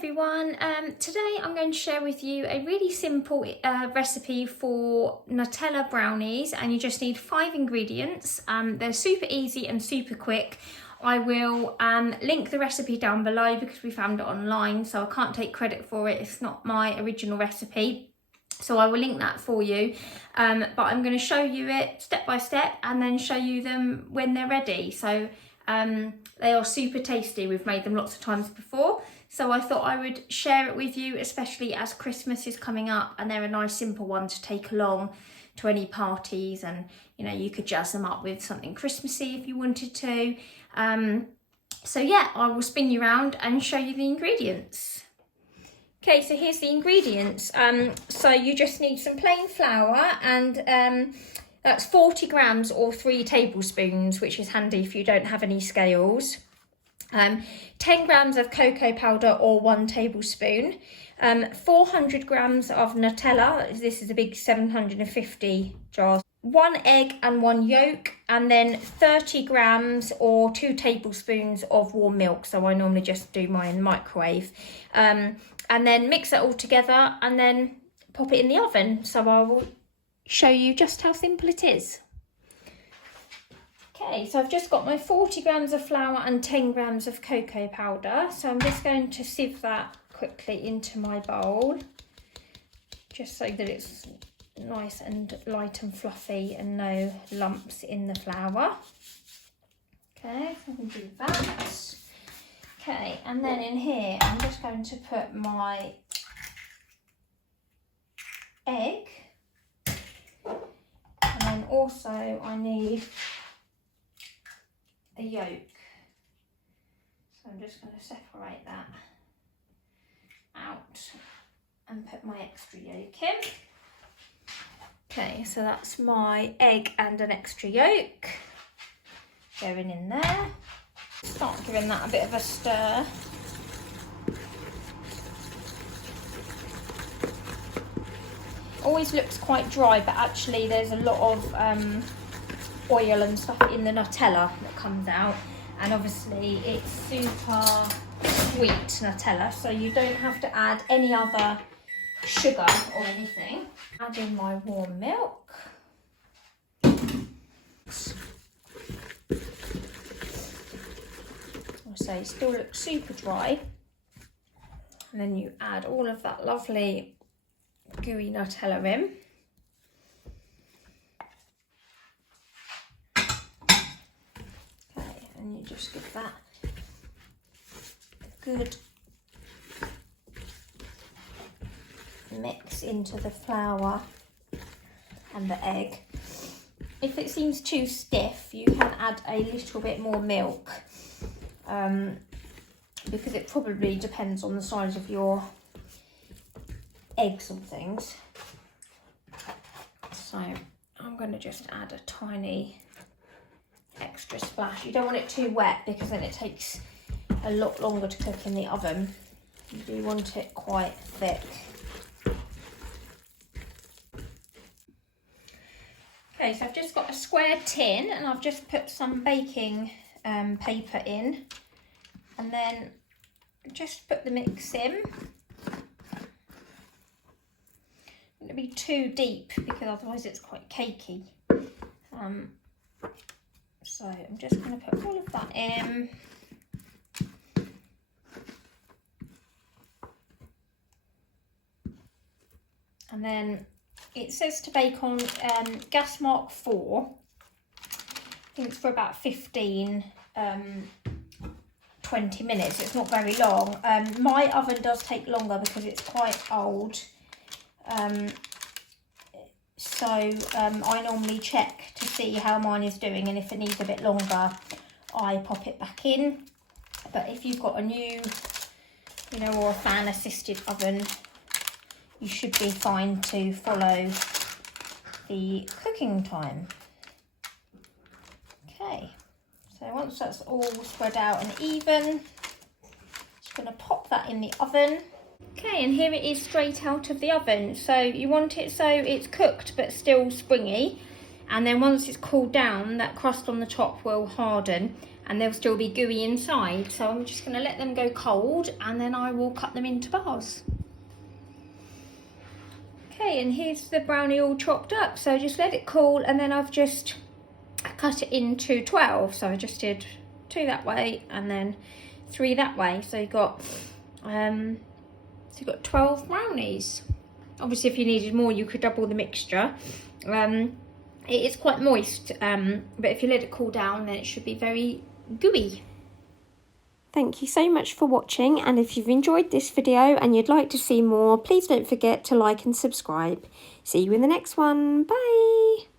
everyone, today I'm going to share with you a really simple recipe for Nutella brownies, and you just need 5 ingredients. They're super easy and super quick. I will link the recipe down below because we found it online, so I can't take credit for it. It's not my original recipe, so I will link that for you, but I'm going to show you it step by step and then show you them when they're ready. So they are super tasty. We've made them lots of times before, so I thought I would share it with you, especially as Christmas is coming up, and they're a nice simple one to take along to any parties, and you know, you could jazz them up with something Christmassy if you wanted to. So yeah, I will spin you around and show you the ingredients. Okay, so here's the ingredients. So you just need some plain flour, and that's 40 grams or 3 tablespoons, which is handy if you don't have any scales. 10 grams of cocoa powder or 1 tablespoon. 400 grams of Nutella. This is a big 750 jar. 1 egg and 1 yolk, and then 30 grams or 2 tablespoons of warm milk. So I normally just do mine in the microwave. And then mix it all together and then pop it in the oven. So I will show you just how simple it is. Okay, so I've just got my 40 grams of flour and 10 grams of cocoa powder. So I'm just going to sieve that quickly into my bowl, just so that it's nice and light and fluffy and no lumps in the flour. Okay, so I can do that. Okay, and then in here I'm just going to put my egg, and then also I need a yolk. So I'm just going to separate that out and put my extra yolk in. Okay, so that's my egg and an extra yolk going in there. Start giving that a bit of a stir. Always looks quite dry, but actually there's a lot of oil and stuff in the Nutella that comes out, and obviously it's super sweet Nutella, so you don't have to add any other sugar or anything. Add in my warm milk. So it still looks super dry, and then you add all of that lovely gooey Nutella in. Okay, and you just give that a good mix into the flour and the egg. If it seems too stiff, you can add a little bit more milk, because it probably depends on the size of your eggs and things. So I'm going to just add a tiny extra splash. You don't want it too wet because then it takes a lot longer to cook in the oven. You do want it quite thick. Okay, so I've just got a square tin and I've just put some baking paper in, and then just put the mix in. Don't be too deep because otherwise it's quite cakey. So I'm just going to put all of that in. And then it says to bake on gas mark 4. I think it's for about 15 20 minutes. It's not very long. My oven does take longer because it's quite old. So I normally check to see how mine is doing, and if it needs a bit longer, I pop it back in. But if you've got a new, you know, or a fan assisted oven, you should be fine to follow the cooking time. Okay, so once that's all spread out and even, just going to pop that in the oven. Okay, and here it is straight out of the oven. So you want it so it's cooked but still springy, and then once it's cooled down, that crust on the top will harden. and they'll still be gooey inside. So I'm just going to let them go cold and then I will cut them into bars. Okay, and here's the brownie all chopped up. So just let it cool, and then I've just cut it into 12. So I just did 2 that way and then 3 that way. So you've got 12 brownies. Obviously, if you needed more, you could double the mixture. It is quite moist, but if you let it cool down, then it should be very gooey. Thank you so much for watching, and if you've enjoyed this video and you'd like to see more, please don't forget to like and subscribe. See you in the next one. Bye!